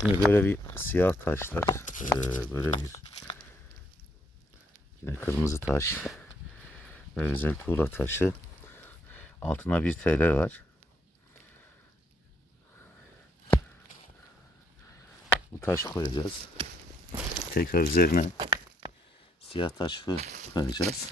Şimdi böyle bir siyah taşlar, böyle bir yine kırmızı taş ve özel tuğla taşı. Altına bir TL var. Bu taşı koyacağız. Tekrar üzerine siyah taşı koyacağız.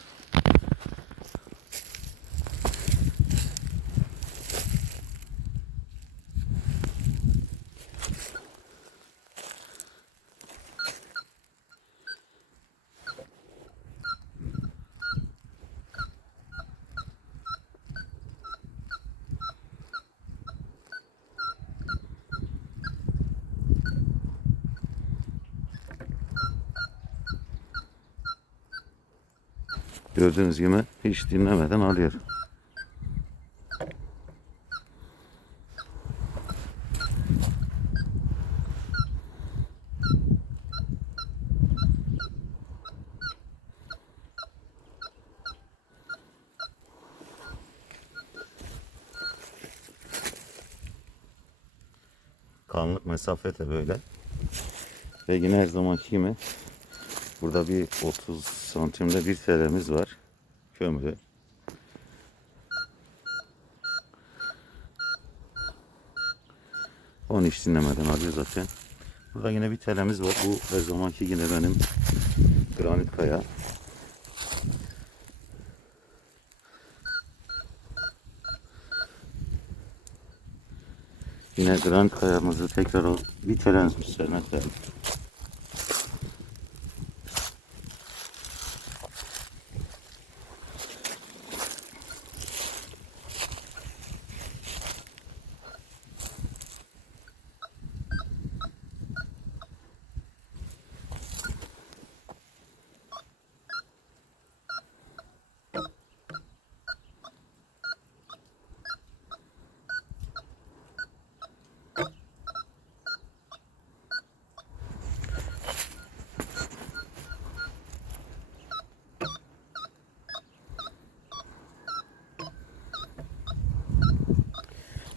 Gördüğünüz gibi hiç dinlemeden alıyor. Kanlık mesafe de böyle. Ve yine her zamanki gibi Burada bir 30 santimde bir TL'miz var. Kömürü. Onu hiç dinlemeden alıyor zaten. Burada yine bir TL'miz var. Bu her zamanki yine benim granit kaya. Yine granit kayamızı tekrar o bir TL'miz üzerine koyalım.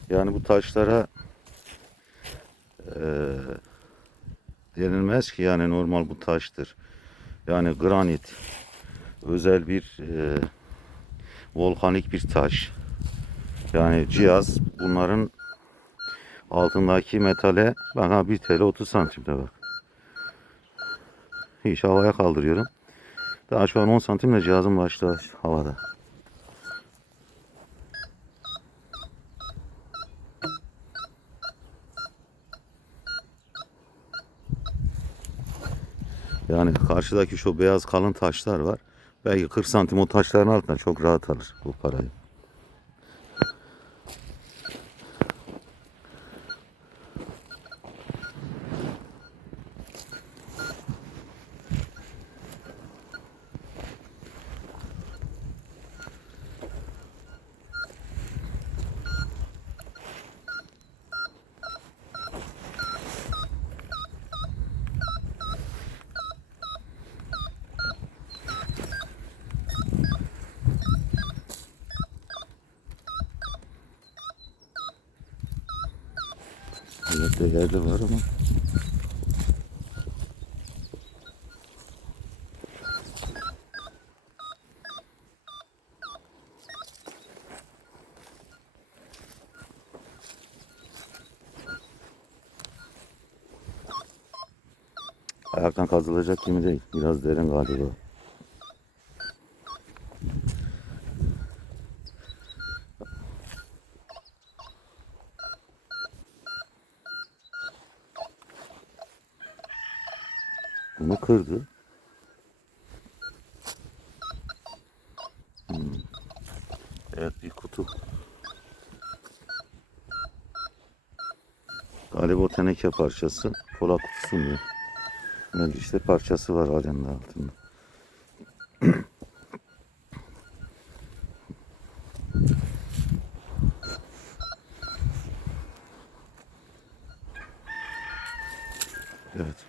Yani bu taşlara eee denilmez ki yani normal bu taştır. Yani granit özel bir eee, volkanik bir taş. Yani cihaz bunların altındaki metale bak ha 1 TL 30 santimde bak. Hiç havaya kaldırıyorum. Daha şu an 10 santimle cihazın başta havada. Yani karşıdaki şu beyaz kalın taşlar var. Belki 40 santim o taşların altında çok rahat alır bu parayı. Evet de yerde var ama. Ayaktan kazılacak gibi değil. Biraz derin galiba. Bunu kırdı. Hmm. Evet bir kutu. Galiba o teneke parçası. Kola kutusu mu? Ne işte parçası var halen de altında. Evet.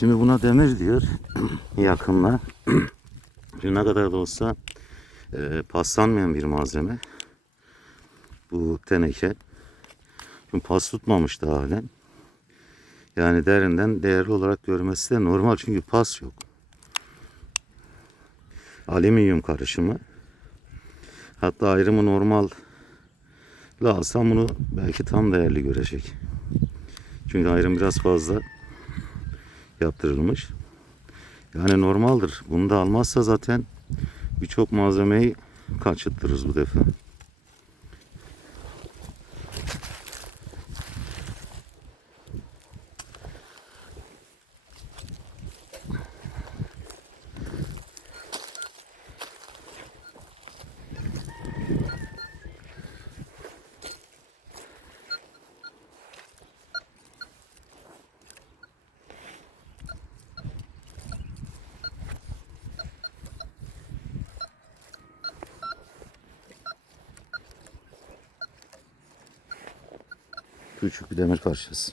Şimdi buna demir diyor yakınla. Şimdi ne kadar da olsa e, paslanmayan bir malzeme. Bu teneke. Şimdi pas tutmamış da halen. Yani derinden değerli olarak görmesi de normal çünkü pas yok. Alüminyum karışımı. Hatta ayrımı normal alsam bunu belki tam değerli görecek. Çünkü ayrım biraz fazla yaptırılmış. Yani normaldir. Bunu da almazsa zaten birçok malzemeyi kaçırtırız bu defa. Küçük bir demir parçası.